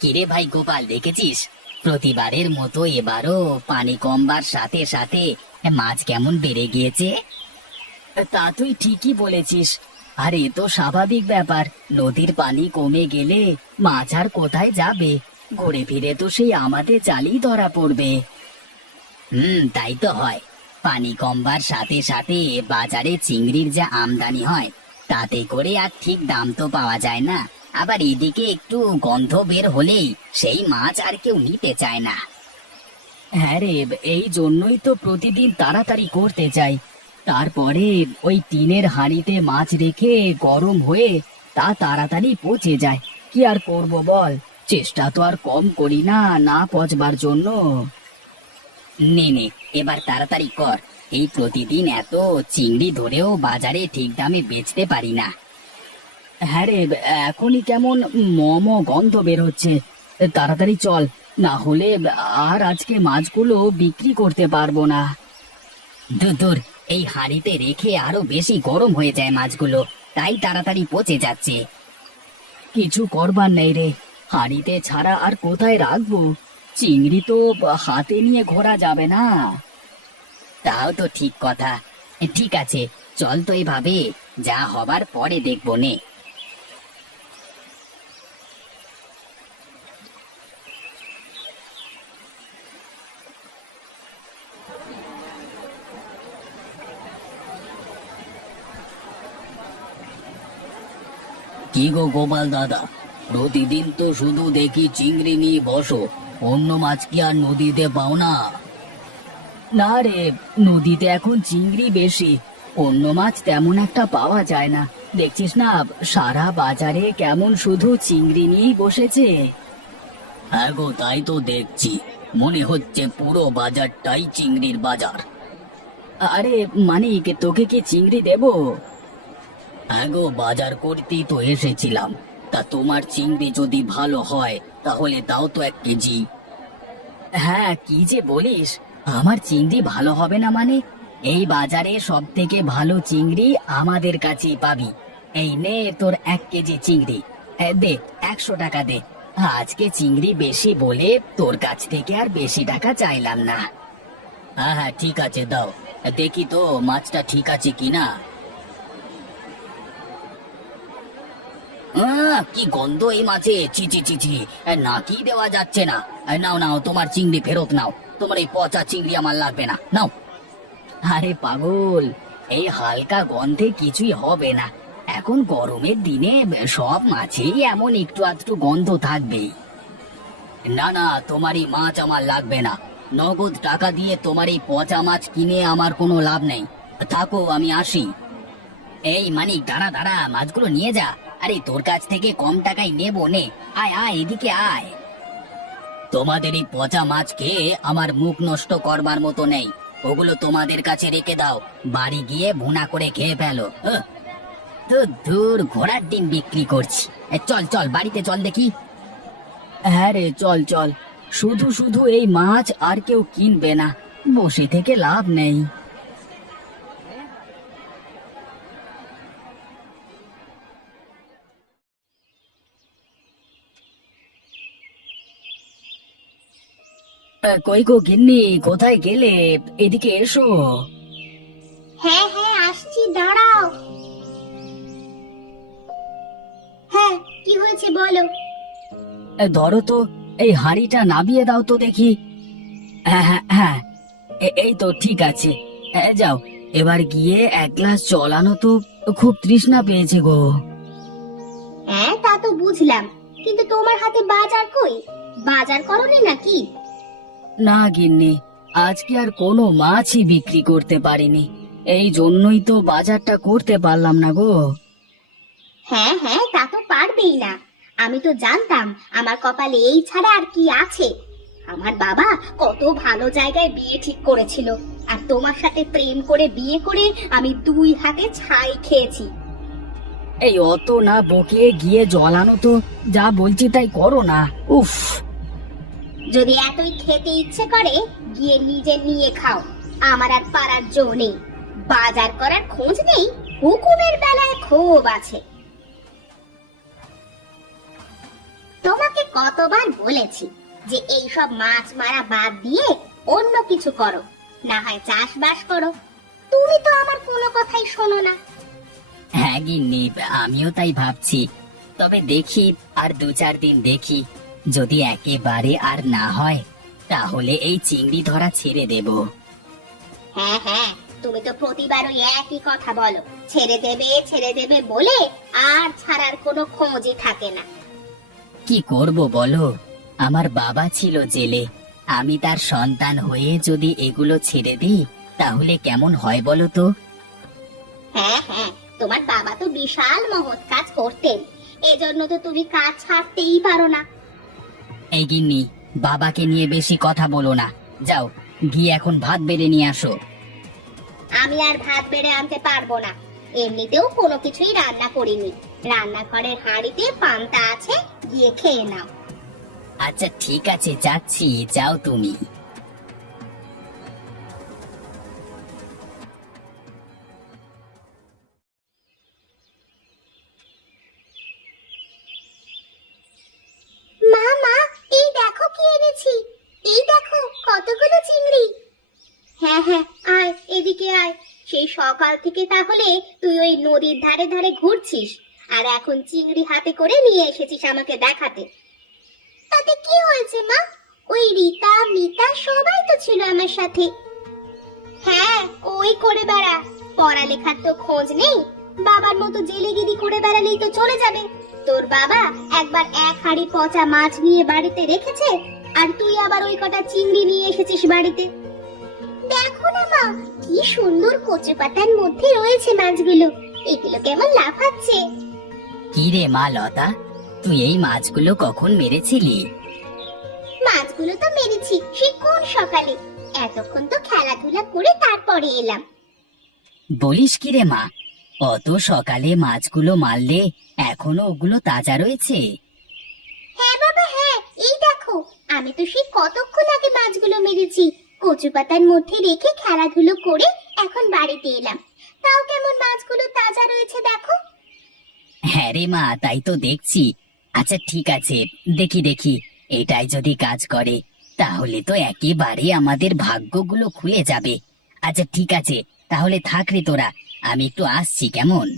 কিরে ভাই গোপাল, দেখেছিস প্রতিবারের মতো এবারও পানি কমবার সাথে সাথে মাছ কেমন বেড়ে গিয়েছে? তা তুই ঠিকই বলেছিস। আর এ তো স্বাভাবিক ব্যাপার, নদীর পানি কমে গেলে মাছ আর কোথায় যাবে? ঘুরে ফিরে তো সেই আমাদের জালেই ধরা পড়বে। তাই তো হয়। পানি কমবার সাথে সাথে বাজারে চিংড়ির যা আমদানি হয়, তাতে করে আর ঠিক দাম তো পাওয়া যায় না। আবার এদিকে একটু গন্ধ বের হলেই সেই মাছ আর কেউ নিতে চায় না। হ্যাঁ রে, এই জন্যই তো প্রতিদিন তাড়াতাড়ি করতে চাই। তারপরে ওই টিনের হাঁড়িতে মাছ রেখে গরম হয়ে তা তাড়াতাড়ি পচে যায়। কি আর করব বল, চেষ্টা তো আর কম করি না না পচবার জন্য। নে নে, এবার তাড়াতাড়ি কর। এই প্রতিদিন এত চিংড়ি ধরেও বাজারে ঠিক দামে বেচতে পারি না। হ্যাঁ রে, এখনই কেমন মম গন্ধ বের হচ্ছে। তাড়াতাড়ি চল, না হলে আর আজকে মাছগুলো বিক্রি করতে পারবো না। দূর দূর, এই হাঁড়িতে রেখে আরো বেশি গরম হয়ে যায় মাছগুলো, তাই তাড়াতাড়ি পচে যাচ্ছে। কিছু করবার নেই রে, হাঁড়িতে ছাড়া আর কোথায় রাখবো? চিংড়ি তো হাতে নিয়ে ঘোরা যাবে না। তাও তো ঠিক কথা। ঠিক আছে, চল তো এভাবে, যা হবার পরে দেখবো নে। কি গো গোপাল দাদা, প্রতিদিন তো শুধু দেখি চিংড়ি নিয়ে বসো, অন্য মাছ কি আর নদীতে পাও না? না রে, নদীতে এখন চিংড়ি বেশি, অন্য মাছ তেমন একটা পাওয়া যায় না। দেখছিস না, সারা বাজারে কেমন শুধু চিংড়ি নিয়েই বসেছে। হ্যাঁ গো, তাই তো দেখছি, মনে হচ্ছে পুরো বাজারটাই চিংড়ির বাজার। আরে মানিক, তোকে কি চিংড়ি দেবো? হ্যাঁ গো, বাজার করতেই তো এসেছিলাম। তা তোমার চিংড়ি যদি ভালো হয় তাহলে দাও তো 1 কেজি। হ্যাঁ, কি যে বলিস, আমার চিংড়ি ভালো হবে না মানে? এই বাজারে সব থেকে ভালো চিংড়ি আমাদের কাছেই পাবি। এই নে তোর 1 কেজি চিংড়ি। দে, 100 টাকা দে। আজকে চিংড়ি বেশি বলে তোর কাছ থেকে আর বেশি টাকা চাইলাম না। হ্যাঁ হ্যাঁ, ঠিক আছে, দাও। দেখি তো মাছটা ঠিক আছে কিনা। কি গন্ধ এই মাছে, ছি ছি ছি ছি, নাকি দেওয়া যাচ্ছে না। নাও নাও, তোমার চিংড়ি ফেরত নাও। তোমার এই পচা চিংড়ি আমার লাগবে না, নাও। আরে পাগল, এই হালকা গন্ধে কিছুই হবে না। এখন গরমের দিনে সব মাছেই এমন একটু আধটু গন্ধ থাকবেই। না না, তোমার এই মাছ আমার লাগবে না। নগদ টাকা দিয়ে তোমার এই পচা মাছ কিনে আমার কোনো লাভ নেই। থাকো, আমি আসি। এই মানিক, দাঁড়া দাঁড়া, মাছগুলো নিয়ে যা। আরে তোর কাছ থেকে কম টাকায় নেবো, নে। আয় আয়, এদিকে আয়। তোমাদের এই পচা মাছ খেয়ে আমার মুখ নষ্ট করবার মতো নেই। ওগুলো তোমাদের কাছে রেখে দাও, বাড়ি গিয়ে ভুনা করে খেয়ে ফেলো। তো দূর, ঘোড়ার ডিম বিক্রি করছি। চল চল, বাড়িতে চল দেখি। হ্যাঁ রে, চল চল। শুধু শুধু এই মাছ আর কেউ কিনবে না, বসে থেকে লাভ নেই। কই গো গিন্নি, কোথায় গেলে? এদিকে এসো। হ্যাঁ হ্যাঁ, আসছি, দাঁড়াও। হ্যাঁ, কি হয়েছে বলো। ধরো তো, এই হাঁড়িটা নামিয়ে দাও তো দেখি। হ্যাঁ হ্যাঁ হ্যাঁ, এই তো ঠিক আছে। যাও, এবার গিয়ে 1 গ্লাস জল আনো তো, খুব তৃষ্ণা পেয়েছে গো। হ্যাঁ, তা তো বুঝলাম, কিন্তু তোমার হাতে বাজার কই? বাজার করনি নাকি? না গিন্নি, আজকে আর কোনো মাছই বিক্রি করতে পারিনি, এই জন্যই তো বাজারটা করতে পারলাম না গো। হ্যাঁ হ্যাঁ, তা তো পারবেই না। আমি তো জানতাম আমার কপালে এই ছাড়া আর কি আছে। আমার বাবা কত ভালো জায়গায় বিয়ে ঠিক করেছিল, আর তোমার সাথে প্রেম করে বিয়ে করে আমি 2 হাতে ছাই খেয়েছি। এই অত না বকে গিয়ে জল আনো তো, যা বলছি তাই করো না। উফ। যদি এতই খেতে ইচ্ছে করে, গিয়ে নিজে নিয়ে খাও, আমার আর পারার জো নেই। বাজার করার খোঁজ নেই, হুকুমের বেলায় ক্ষোভ আছে। তোমাকে কতবার বলেছি যে এই সব মাছ মারা বাদ দিয়ে অন্য কিছু করো, না হয় চাষবাস করো। তুমি তো আমার কোনো কথাই শোনো না। হ্যাঁ গিন্নি, আমিও তাই ভাবছি। তবে দেখি, আর 2-4 দিন দেখি, যদি একেবারে আর না হয় তাহলে এই চিংড়ি ধরা ছেড়ে দেব। হ্যাঁ হ্যাঁ, তুমি তো প্রতিবার ওই একই কথা বলো, ছেড়ে দেবে বলে আর ছাড়ার কোনো খোঁজই থাকে না। কি করব বলো, আমার বাবা ছিল জেলে, আমি তার সন্তান হয়ে যদি এগুলো ছেড়ে দিই তাহলে কেমন হয় বলো তো? হ্যাঁ হ্যাঁ, তোমার বাবা তো বিশাল মহৎ কাজ করতেন, এজন্য তো তুমি কাজ ছাড়তেই পারো না। এই গিন্নি, বাবাকে নিয়ে বেশি কথা বলো না, যাও গিয়ে এখন ভাত বেড়ে নিয়ে আসো। আমি আর ভাত বেড়ে আনতে পারবো না, এমনিতেও কোনো কিছুই রান্না করিনি। রান্নাঘরের হাঁড়িতে পান্তা আছে, গিয়ে খেয়ে নাও। আচ্ছা ঠিক আছে, যাচ্ছি, যাও তুমি। মা মা, এই দেখো কি এনেছি, এই দেখো কতগুলো চিংড়ি। হ্যাঁ হ্যাঁ, আয় এদিকে আয়। সেই সকাল থেকে তাহলে তুই ওই নদীর ধারে ধারে ঘুরছিস, আর এখন চিংড়ি হাতে করে নিয়ে এসেছিস আমাকে দেখাতে। তাতে কি হয়েছে মা? ওই রীতা মিতা সবাই তো ছিল আমার সাথে। হ্যাঁ, ওই করে বেড়া, পড়ালেখার তো খোঁজ নেই, বাবার মতো জেলেগিরি করে বেড়ালেই তো চলে যাবে। তোর বাবা একবার 1 হাঁড়ি পচা মাছ নিয়ে বাড়িতে রেখেছে, আর তুই আবার ওই কটা চিংড়ি নিয়ে এসেছিস বাড়িতে। দেখো না মা, কি সুন্দর কচু পাতার মধ্যে রয়েছে মাছগুলো, এগুলো কেমন লাফাচ্ছে। কি রে মা লতা, তুই এই মাছগুলো কখন মেরেছিলি? মাছগুলো তো মেরেছি সে কোন সকালে, এতক্ষণ তো খেলাধুলা করে তারপরে এলাম। বলিস কি রে মা, অত সকালে মাছগুলো মারলে এখনো ওগুলো তাজা রয়েছে? হ্যাঁ বাবা হ্যাঁ, এই দেখো, আমি তো সেই কতক্ষণ আগে মাছগুলো মেরেছি, কচু পাতার মধ্যে রেখে খেলাধুলো করে এখন বাড়িতে এলাম, তাও কেমন মাছগুলো তাজা রয়েছে দেখো। হ্যাঁ রে মা, তাই তো দেখছি। আচ্ছা ঠিক আছে, দেখি দেখি, এটাই যদি কাজ করে তাহলে তো একেবারে আমাদের ভাগ্যগুলো খুলে যাবে। আচ্ছা ঠিক আছে, তাহলে থাক রে তোরা, আমি একটু আসছি, কেমন?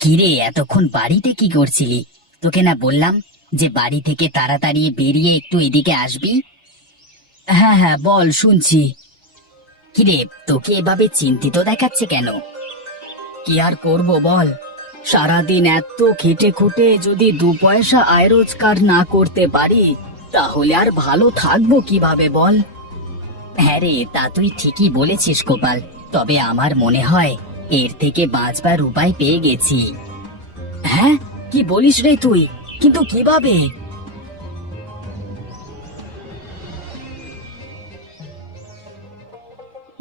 কিরে, এতক্ষণ বাড়িতে কি করছিলি? তোকে না বললাম যে বাড়ি থেকে তাড়াতাড়ি বেরিয়ে একটু এদিকে আসবি? হ্যাঁ হ্যাঁ বল, শুনছি। কিরে, তোকে এভাবে চিন্তিত দেখাচ্ছে কেন? কি আর করব বল, সারাদিন এত খেটে খুঁটে যদি 2 পয়সা আয় রোজগার না করতে পারি তাহলে আর ভালো থাকবো কিভাবে বল? হ্যাঁ রে, তা তুই ঠিকই বলেছিস গোপাল, তবে আমার মনে হয় এর থেকে বাঁচবার উপায় পেয়ে গেছি। হ্যাঁ, কি বলিস রে তুই? কিন্তু কিভাবে?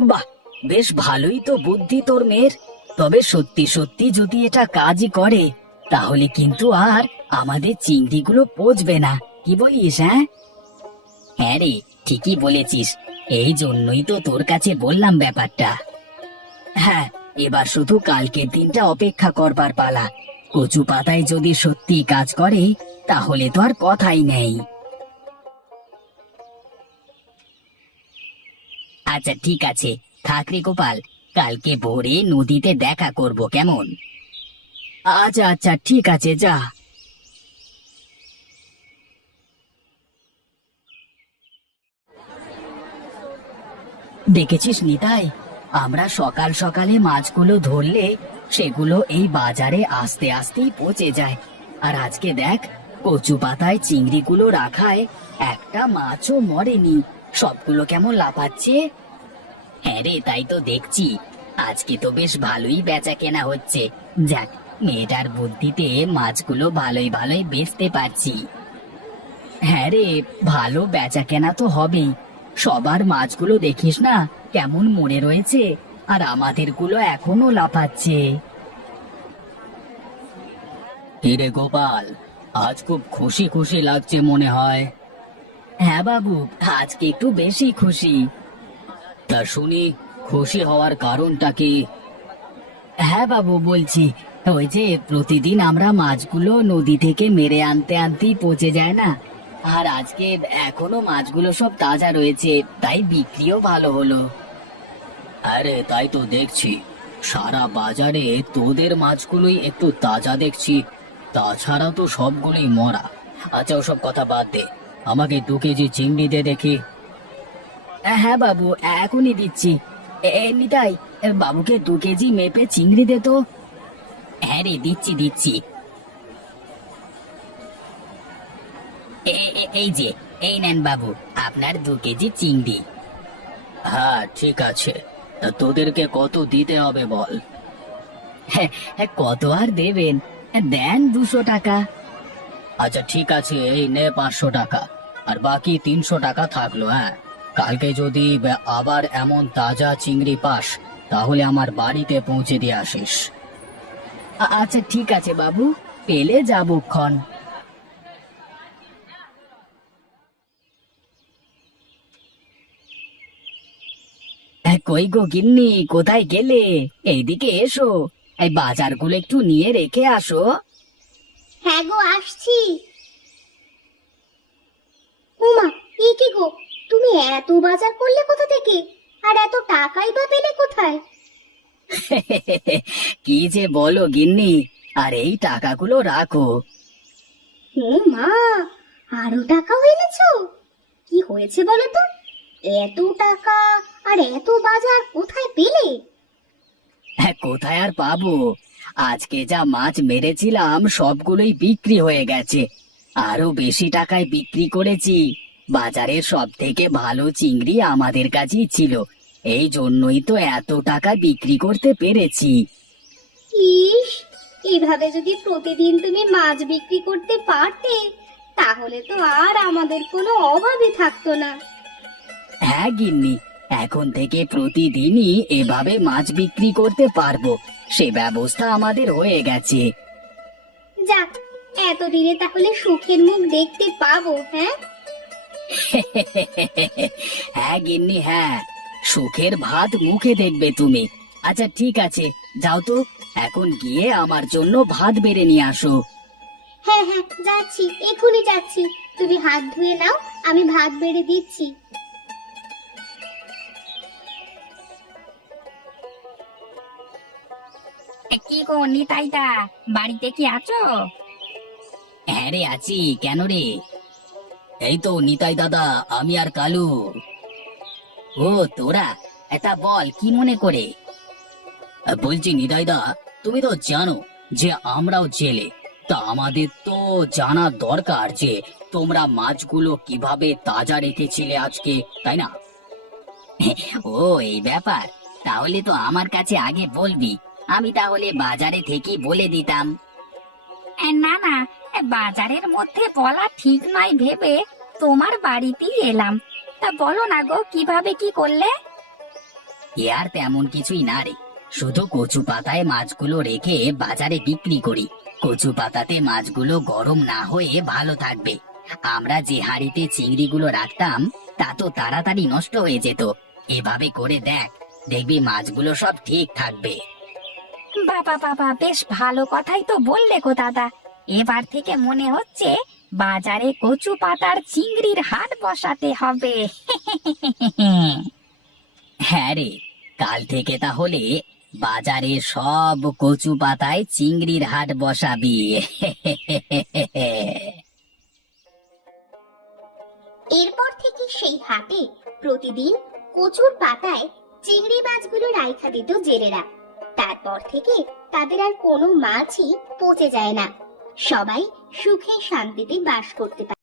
বাহ, বেশ ভালোই তো বুদ্ধি তোর মেয়ের। তবে সত্যি সত্যি যদি এটা কাজই করে তাহলে কিন্তু আর আমাদের চিংড়িগুলো পচবে না, কি বলিস? হ্যাঁ হ্যাঁ রে, ঠিকই বলেছিস, এই জন্যই তো তোর কাছে বললাম ব্যাপারটা। হ্যাঁ, এবার শুধু কালকের দিনটা অপেক্ষা করবার পালা। কচু পাতায় যদি সত্যি কাজ করে তাহলে তো আর কথাই নেই। আচ্ছা ঠিক আছে, থাক রে গোপাল, কালকে ভোরে নদীতে দেখা করব, কেমন? আচ্ছা আচ্ছা ঠিক আছে, যা। দেখেছিস নিতাই, আমরা সকাল সকালে মাছগুলো ধরলে সেগুলো এই বাজারে আস্তে আস্তেই পচে যায়, আর আজকে দেখ, কচু পাতায় চিংড়িগুলো রাখায় একটা মাছও মরেনি, সবগুলো কেমন লাফাচ্ছে। হ্যাঁ রে, তাই তো দেখছি, আজকে তো বেশ ভালোই বেচা কেনা হচ্ছে। যাক, মেয়েটার বুদ্ধিতে মাছগুলো ভালোই ভালোই বেচতে পারছি। হ্যাঁ রে, ভালো বেচা কেনা তো হবেই। সবার মাছগুলো দেখিস না কেমন মরে রয়েছে, আর আমাদেরগুলো এখনো লাফাচ্ছে। রে গোপাল, আজ খুব খুশি খুশি লাগছে মনে হয়। হ্যাঁ বাবু, আজকে একটু বেশি খুশি। তা শুনি, খুশি হওয়ার কারণটা কি? হ্যাঁ বাবু, বলছি ওই যে প্রতিদিন আমরা মাছগুলো নদী থেকে মেরে আনতে আনতেই পচে যায় না, আর আজকে এখনো মাছগুলো সব তাজা রয়েছে, তাই বিক্রিও ভালো হলো। আরে তাই তো দেখছি, সারা বাজারে তোদের মাছগুলোই একটু তাজা দেখছি, তাছাড়া তো সবগুলোই মরা। আচ্ছা ওসব কথা বাদ দে, আমাকে 2 কেজি চিংড়ি দে দেখি। হ্যাঁ বাবু, এখনই দিচ্ছি। নিতাই, বাবুকে 2 কেজি মেপে চিংড়ি দে তো। হ্যাঁ রে, দিচ্ছি দিচ্ছি। এই যে, এই নেন বাবু, আপনার 2 কেজি চিংড়ি। হ্যাঁ ঠিক আছে, তা তোদেরকে কত দিতে হবে বল? হ্যাঁ, কত আর দেবেন, দেন 200 টাকা। আচ্ছা ঠিক আছে, এই নে 500 টাকা, আর বাকি 300 টাকা থাকলো। হ্যাঁ, কালকে যদি আবার এমন তাজা চিংড়ি পাস, তাহলে আমার বাড়িতে পৌঁছে দিয়ে আসিস। আচ্ছা ঠিক আছে বাবু, পেলে যাবক্ষণ। কই গো গিন্নি, কোথায় গেলে? এইদিকে এসো, এই বাজারগুলো একটু নিয়ে রেখে আসো। হ্যাঁ গো, আসছি। উমা, এ কি গো, তুমি এত বাজার করলে কোথা থেকে? আর এত টাকাই বা পেলে কোথায়? কি যে বলো গিন্নি, আর এই টাকাগুলো রাখো। ও মা, আরো টাকাও এনেছো? কি হয়েছে বলো তো? এত টাকা আর এত বাজার কোথায় পেলে? কোথায় আর পাবো, আজকে যা মাছ মেরেছিলাম সবগুলোই বিক্রি হয়ে গেছে, আরো বেশি টাকায় বিক্রি করেছি। বাজারের সব থেকে ভালো চিংড়ি আমাদের কাছেই ছিল, এই জন্যই তো এত টাকা বিক্রি করতে পেরেছি। ইস, এভাবে যদি প্রতিদিন তুমি মাছ বিক্রি করতে পারতে, তাহলে তো আর আমাদের কোনো অভাবই থাকতো না। হ্যাঁ গিন্নি, এখন থেকে প্রতিদিনই এভাবে মাছ বিক্রি করতে পারবো, সে ব্যবস্থা আমাদের হয়ে গেছে। যাক, এতদিনে তাহলে সুখের মুখ দেখতে পাবো। হ্যাঁ হ্যাঁ গিন্নি, হ্যাঁ, সুখের ভাত মুখে দেখবে তুমি। আচ্ছা ঠিক আছে, যাও তো, এখন গিয়ে আমার জন্য ভাত বেড়ে নিয়ে আসো। হ্যাঁ হ্যাঁ, যাচ্ছি, এখনই যাচ্ছি। তুমি হাত ধুয়ে নাও, আমি ভাত বেড়ে দিচ্ছি। কি গো নিতাইদা, বাড়িতে কি আছো? হ্যাঁ রে, আছি। কেন রে? এই তো নিতাই দাদা, আমি আর কালু। ও তোরা, এটা বল কি মনে করে? বলছি নিতাই দা, তুমি তো জানো যে আমরাও জেলে, তা আমাদের তো জানা দরকার যে তোমরা মাছগুলো কিভাবে তাজা রেখেছিলে আজকে, তাই না? ও এই ব্যাপার, তাহলে তো আমার কাছে আগে বলবি, আমি তাহলে বাজারে থেকেই বলে দিতাম। না না, বাজারের মধ্যে বলা ঠিক নয় ভেবে তোমার বাড়িতেই এলাম। তা বলো না গো, কিভাবে কি করলে? এ আর তেমন কিছুই না রে, শুধু কচু পাতায় মাছগুলো রেখে বাজারে বিক্রি করি। কচু পাতাতে মাছগুলো গরম না হয়ে ভালো থাকবে। আমরা যে হাঁড়িতে চিংড়িগুলো রাখতাম তা তো তাড়াতাড়ি নষ্ট হয়ে যেত। এভাবে করে দেখ, দেখবি মাছগুলো সব ঠিক থাকবে। বাবা বাবা, বেশ ভালো কথাই তো বললে গো দাদা। এবার থেকে মনে হচ্ছে বাজারে কচু পাতার চিংড়ির হাট বসাতে হবে। হ্যাঁ রে, কাল থেকে তাহলে বাজারে সব কচু পাতায় চিংড়ির হাট বসাবি। এরপর থেকে সেই হাটে প্রতিদিন কচুর পাতায় চিংড়ি মাছগুলো রাইখা দিত জেলেরা। তারপর থেকে তাদের আর কোনো মাছই পচে যায় না। সবাই সুখে শান্তিতে বাস করতে পারে।